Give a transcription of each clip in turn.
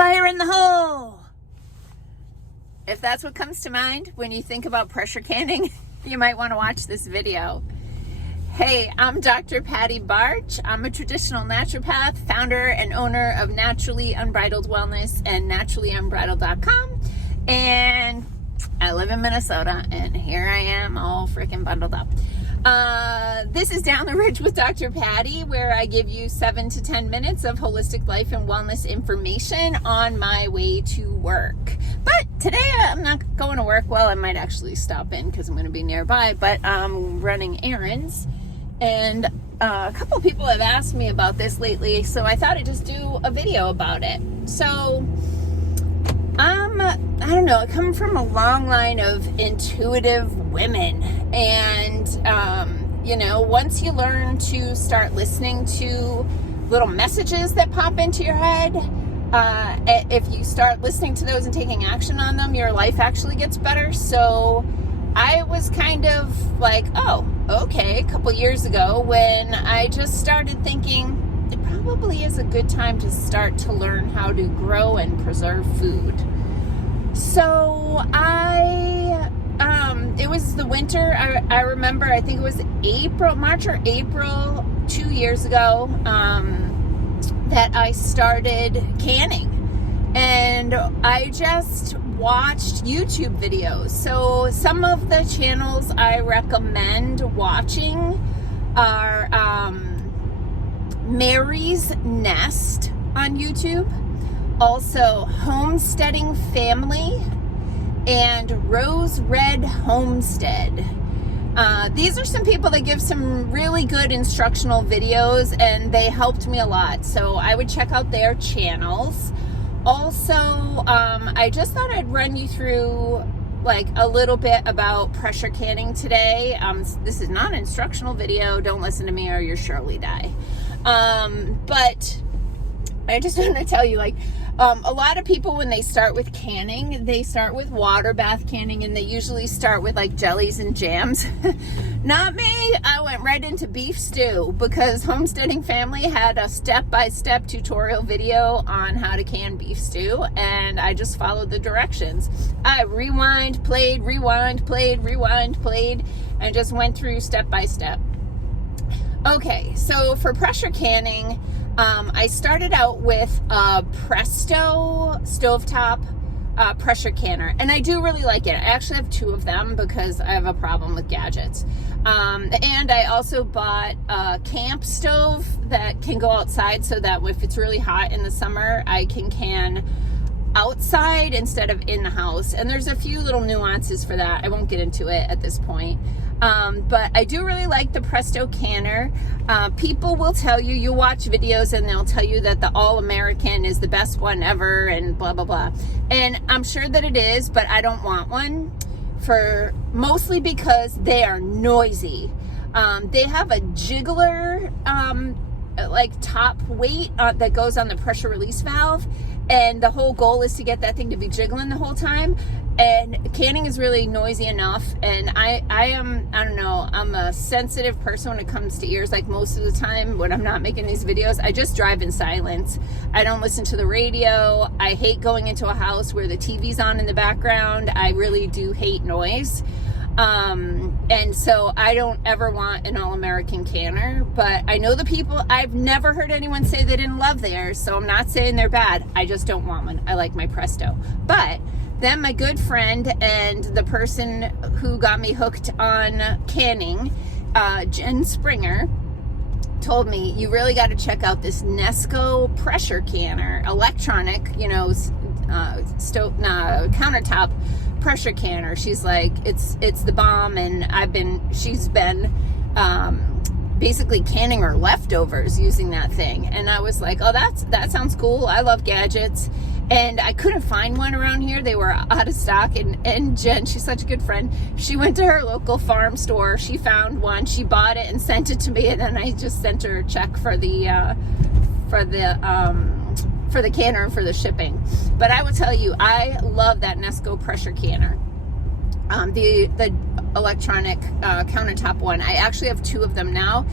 Fire in the hole! If that's what comes to mind when you think about pressure canning, you might want to watch this video. Hey, I'm Dr. Patty Barch. I'm a traditional naturopath, founder and owner of Naturally Unbridled Wellness and naturallyunbridled.com. And I live in Minnesota, and here I am all freaking bundled up. This is Down the Ridge with Dr. Patty, where I give you 7 to 10 minutes of holistic life and wellness information on my way to work. But today I'm not going to work. Well, I might actually stop in because I'm going to be nearby, but I'm running errands. And a couple of people have asked me about this lately, so I thought I'd just do a video about it. So I don't know, I come from a long line of intuitive women, and once you learn to start listening to little messages that pop into your head, if you start listening to those and taking action on them, your life actually gets better. So I was kind of like, oh, okay, a couple years ago when I just started thinking it probably is a good time to start to learn how to grow and preserve food. So it was the winter. I remember, I think it was March or April 2 years ago, that I started canning, and I just watched YouTube videos. So some of the channels I recommend watching are Mary's Nest on YouTube, also Homesteading Family, and Rose Red Homestead. These are some people that give some really good instructional videos, and they helped me a lot. So I would check out their channels. Also, I just thought I'd run you through like a little bit about pressure canning today. This is not an instructional video. Don't listen to me or you'll surely die. But I just want to tell you, a lot of people, when they start with canning, they start with water bath canning, and they usually start with like jellies and jams. Not me. I went right into beef stew because Homesteading Family had a step-by-step tutorial video on how to can beef stew, and I just followed the directions. I rewind, played, and just went through step-by-step. Okay, so for pressure canning, I started out with a Presto stovetop pressure canner, and I do really like it. I actually have 2 of them because I have a problem with gadgets. And I also bought a camp stove that can go outside, so that if it's really hot in the summer, I can outside instead of in the house. And there's a few little nuances for that. I won't get into it at this point. But I do really like the Presto canner. People will tell you, you watch videos and they'll tell you that the All-American is the best one ever and blah, blah, blah. And I'm sure that it is, but I don't want one, mostly because they are noisy. They have a jiggler, top weight that goes on the pressure release valve, and the whole goal is to get that thing to be jiggling the whole time. And canning is really noisy enough, and I'm a sensitive person when it comes to ears. Like most of the time when I'm not making these videos, I just drive in silence. I don't listen to the radio. I hate going into a house where the TV's on in the background. I really do hate noise. And so I don't ever want an All-American canner, but I know the people, I've never heard anyone say they didn't love theirs, so I'm not saying they're bad. I just don't want one. I like my Presto. But then my good friend and the person who got me hooked on canning, Jen Springer, told me, you really got to check out this Nesco pressure canner, electronic, countertop pressure canner. She's like, it's the bomb, and she's been basically canning her leftovers using that thing. And I was like, oh, that sounds cool. I love gadgets. And I couldn't find one around here. They were out of stock. And Jen, she's such a good friend, she went to her local farm store. She found one. She bought it and sent it to me. And then I just sent her a check for the canner and for the shipping. But I will tell you, I love that Nesco pressure canner. The electronic countertop one. I actually have 2 of them now.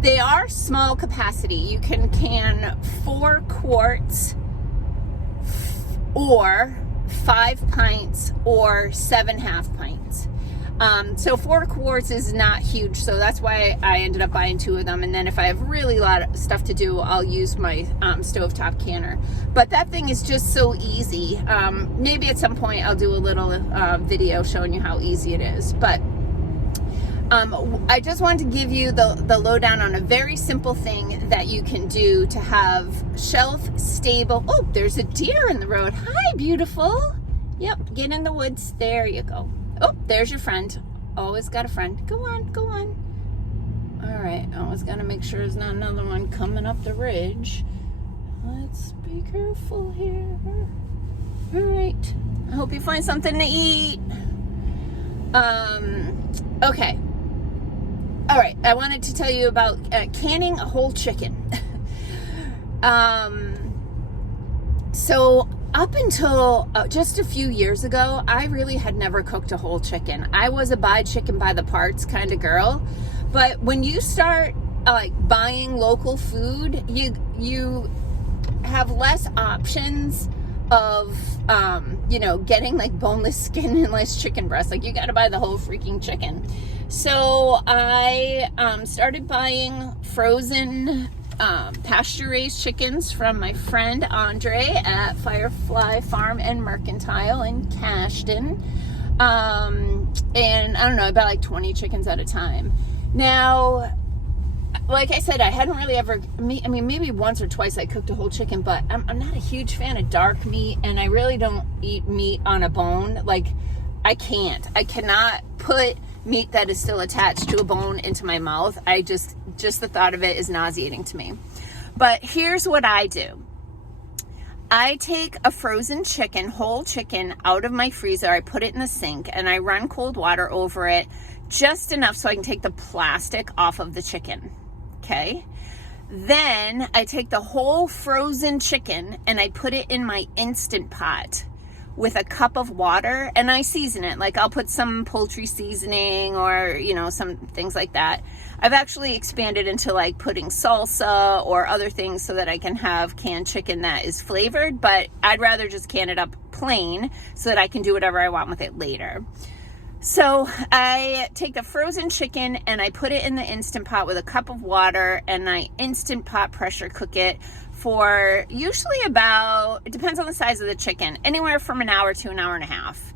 They are small capacity. You can 4 quarts or 5 pints or 7 half pints. So 4 quarts is not huge, so that's why I ended up buying 2 of them. And then if I have really a lot of stuff to do, I'll use my stovetop canner. But that thing is just so easy. Maybe at some point I'll do a little video showing you how easy it is. But I just wanted to give you the lowdown on a very simple thing that you can do to have shelf stable. Oh, there's a deer in the road. Hi, beautiful. Yep, get in the woods. There you go. Oh, there's your friend. Always got a friend. Go on, go on. All right, always got to make sure there's not another one coming up the ridge. Let's be careful here. All right, I hope you find something to eat. Okay. All right, I wanted to tell you about canning a whole chicken. So up until just a few years ago, I really had never cooked a whole chicken. I was a buy chicken by the parts kind of girl. But when you start buying local food, you have less options of getting like boneless, skinless chicken breast. Like, you got to buy the whole freaking chicken. So I started buying frozen pasture-raised chickens from my friend Andre at Firefly Farm and Mercantile in Cashton. And I don't know, I bought like 20 chickens at a time. Now, like I said, I hadn't really ever, maybe once or twice I cooked a whole chicken, but I'm not a huge fan of dark meat, and I really don't eat meat on a bone. Like, I cannot put meat that is still attached to a bone into my mouth. Just the thought of it is nauseating to me. But here's what I do. I take a frozen chicken, whole chicken, out of my freezer. I put it in the sink and I run cold water over it, just enough so I can take the plastic off of the chicken. Okay? Then I take the whole frozen chicken and I put it in my Instant Pot with a cup of water, and I season it. Like, I'll put some poultry seasoning or, some things like that. I've actually expanded into like putting salsa or other things so that I can have canned chicken that is flavored, but I'd rather just can it up plain so that I can do whatever I want with it later. So I take the frozen chicken and I put it in the Instant Pot with a cup of water, and I Instant Pot pressure cook it for usually about, it depends on the size of the chicken, anywhere from an hour to an hour and a half.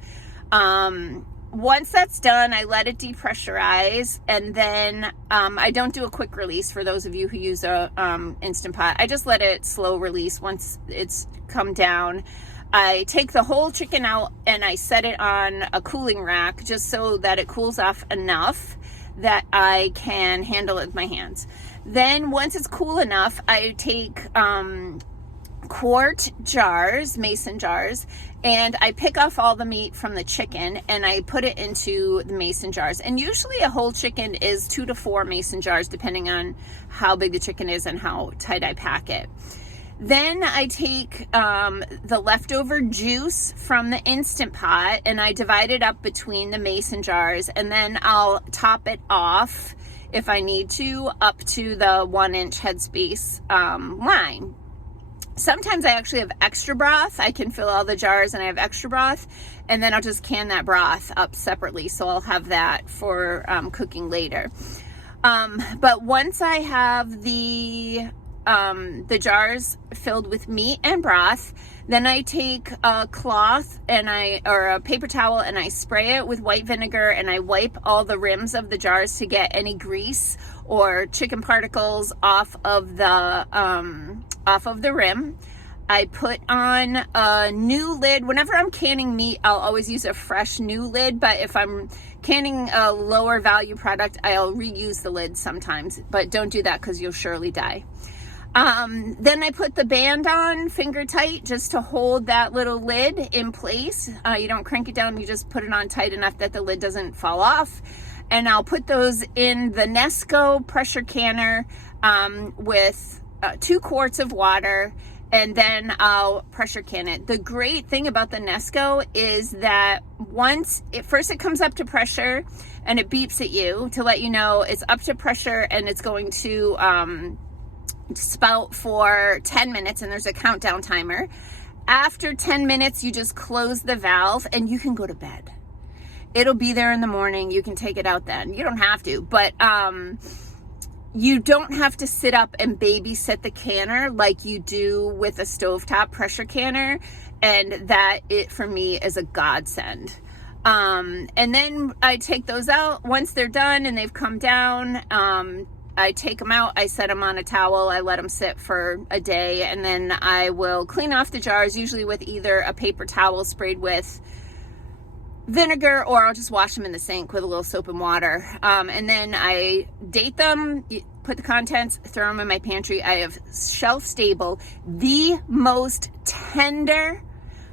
Once that's done, I let it depressurize, and then I don't do a quick release for those of you who use a Instant Pot. I just let it slow release once it's come down. I take the whole chicken out and I set it on a cooling rack just so that it cools off enough that I can handle it with my hands. Then once it's cool enough, I take quart jars, mason jars, and I pick off all the meat from the chicken and I put it into the mason jars. And usually a whole chicken is 2 to 4 mason jars, depending on how big the chicken is and how tight I pack it. Then I take the leftover juice from the Instant Pot and I divide it up between the mason jars, and then I'll top it off if I need to, up to the 1-inch headspace line. Sometimes I actually have extra broth. I can fill all the jars and I have extra broth, and then I'll just can that broth up separately, so I'll have that for cooking later. But once I have the jars filled with meat and broth, then I take a cloth or a paper towel and I spray it with white vinegar, and I wipe all the rims of the jars to get any grease or chicken particles off of the rim. I put on a new lid. Whenever I'm canning meat, I'll always use a fresh new lid, but if I'm canning a lower value product, I'll reuse the lid sometimes, but don't do that because you'll surely die. Then I put the band on finger tight just to hold that little lid in place. You don't crank it down, you just put it on tight enough that the lid doesn't fall off. And I'll put those in the Nesco pressure canner with 2 quarts of water, and then I'll pressure can it. The great thing about the Nesco is that first it comes up to pressure and it beeps at you to let you know it's up to pressure, and it's going to spout for 10 minutes, and there's a countdown timer. After 10 minutes, you just close the valve and you can go to bed. It'll be there in the morning. You can take it out then. You don't have to, but you don't have to sit up and babysit the canner like you do with a stovetop pressure canner. And that, for me, is a godsend. And then I take those out. Once they're done and they've come down, I take them out, I set them on a towel, I let them sit for a day, and then I will clean off the jars, usually with either a paper towel sprayed with vinegar, or I'll just wash them in the sink with a little soap and water. And then I date them, put the contents, throw them in my pantry. I have shelf stable, the most tender,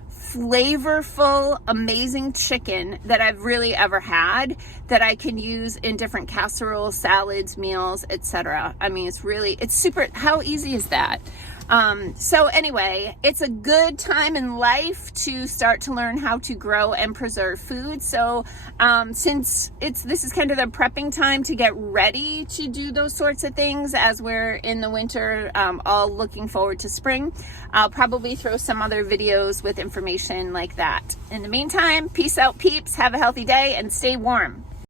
flavorful, amazing chicken that I've really ever had, that I can use in different casseroles, salads, meals, etc. I mean, it's super, how easy is that? So anyway, it's a good time in life to start to learn how to grow and preserve food. So since this is kind of the prepping time to get ready to do those sorts of things as we're in the winter, all looking forward to spring, I'll probably throw some other videos with information like that. In the meantime, peace out, peeps. Have a healthy day and stay warm.